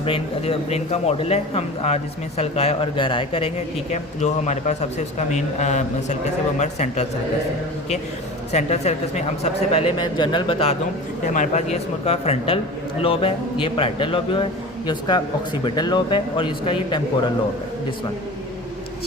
Brain का model है। हम आज इसमें सल्काय और गहराई करेंगे, ठीक है। जो हमारे पास सबसे उसका मेन सर्कस है वो हमारा सेंट्रल सर्कस है, ठीक है। सेंट्रल सर्कस में हम सबसे पहले मैं जनरल बता दूं कि हमारे पास ये इसका फ्रंटल लोब है, ये पैराइटल लोब है, ये उसका ऑक्सीपिटल लोब है और इसका ये टेम्पोरल लोब है, दिस वन,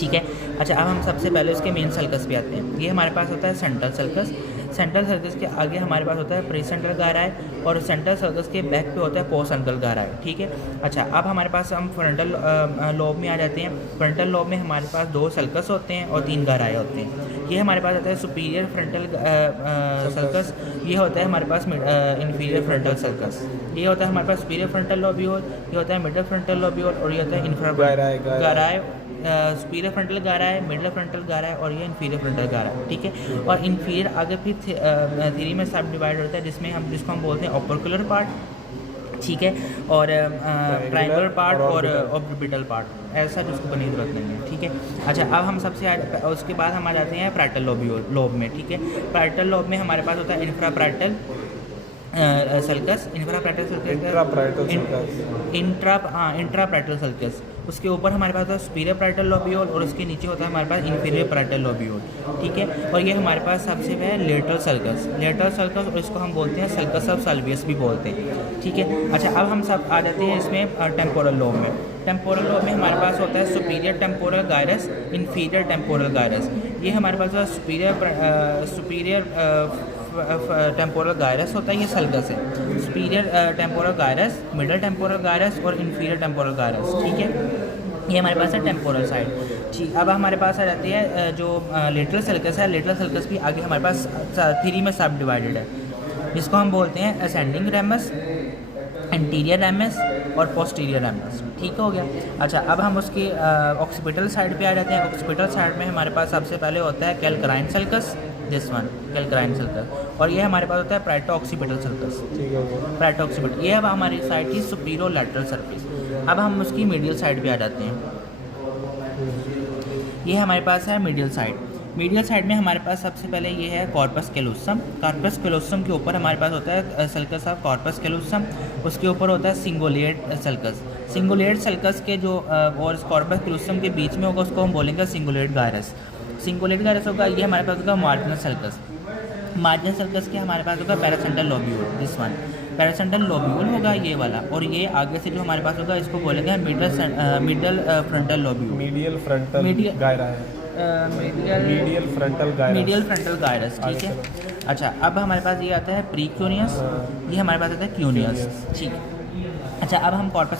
ठीक है। अच्छा, अब हम सबसे पहले उसके मेन सर्कस पे आते हैं। ये हमारे पास होता है सेंट्रल सर्कस। सेंट्रल सर्कस के आगे हमारे पास होता है प्री सेंट्रल गहराई और सेंट्रल सर्कस के बैक पे होता है पोस्ट सेंट्रल गहराई, ठीक है। अच्छा, अब हमारे पास हम फ्रंटल लोब में आ जाते हैं। फ्रंटल लोब में हमारे पास 2 सर्कस होते हैं और 3 गहराई होते हैं। ये हमारे पास होता है सुपीरियर फ्रंटल सर्कस, ये होता है हमारे पास इन्फीरियर फ्रंटल सर्कस, ये होता है हमारे पास सुपीरियर फ्रंटल लोब्यूल, ये होता है मिडल फ्रंटल लोब्यूल और ये होता है इंफ्रा गहराई। सुपीरियर फ्रंटल गहराई, मिडल फ्रंटल गहराई और ये इन्फीरियर फ्रंटल गहराई, ठीक है। और इन्फीरियर आगे फिर थ्री में सब डिवाइड होता है, जिसको हम बोलते हैं ऑपर्कुलर पार्ट, ठीक है, और ट्रायंगुलर पार्ट और ऑर्बिटल पार्ट, ऐसा जिसको बनने की जरूरत नहीं है, ठीक है। अच्छा, अब हम उसके बाद हम आ जाते हैं पैराइटल लोब में, ठीक है। पैराइटल लोब में हमारे पास होता है इंफ्रापैराइटल सर्कस, इंट्रापैराइटल सर्कस। उसके ऊपर हमारे पास होता है सुपीरियर पैराइटल लोब्यूल और उसके नीचे होता है हमारे पास इन्फीरियर पैराइटल लोब्यूल, ठीक है। और ये हमारे पास सबसे है लेटरल सर्कस और इसको हम बोलते हैं सर्कस ऑफ साल्वियस भी बोलते हैं, ठीक है। अच्छा, अब हम सब आ जाते हैं इसमें टेम्पोरल लोब में। टेम्पोरल लोब में हमारे पास होता है superior temporal gyrus, inferior temporal gyrus. ये हमारे पास सुपीरियर टेम्पोरल गायरस होता है, ये सर्कस है। Superior temporal gyrus, middle temporal gyrus और इन्फीरियर टेम्पोरल गायरस, ठीक है। ये हमारे पास है टेम्पोरल साइड, ठीक। अब हमारे पास आ जाती है जो लेटरल सर्कस है। लेटरल सर्कस भी आगे हमारे पास 3 में सब डिवाइडेड है, जिसको हम बोलते हैं असेंडिंग रेमस, एंटीरियर रेमस और पोस्टीरियर रेमस, ठीक हो गया। अच्छा, अब हम उसकी ऑक्सीपिटल साइड पे आ जाते हैं। ऑक्सीपिटल साइड में हमारे पास सबसे पहले होता है कैल्क्राइन सर्कस, दिस वन कैल्क्राइन सर्कस, और ये हमारे पास होता है पैराइटो ऑक्सीपिटल सर्कस, पैराइटो ऑक्सीपिटल। ये अब हमारी साइड की सुपीरियर लैटरल सर्कस। अब हम उसकी मीडियल साइड पे आ जाते हैं। ये हमारे पास है मीडियल साइड। मीडियल साइड में हमारे पास सबसे पहले ये है कॉर्पस कैलोसम। कॉर्पस कैलोसम के ऊपर हमारे पास होता है सर्कस ऑफ कॉर्पस कैलोसम। उसके ऊपर होता है सिंगुलेट सर्कस। सिंगुलेट सर्कस के जो और कॉर्पस कैलोसम के बीच में होगा उसको हम बोलेंगे सिंगुलेट गायरस। सिंगुलेट गायरस होगा, ये हमारे पास होगा मार्जिनल सर्कस। मार्जिनल सर्कस के हमारे पास होगा पैरासेंटल लोब्यूल, दिस वन पैरासेंटल लोब्यूल होगा ये वाला। और ये आगे से जो हमारे पास होगा इसको बोलेंगे middle frontal lobule, medial frontal gyrus, ठीक है। अच्छा, अब हमारे पास ये आता है प्री क्यूनियस, ये हमारे पास आता है क्यूनियस, ठीक है। अच्छा, अब हम कॉर्पस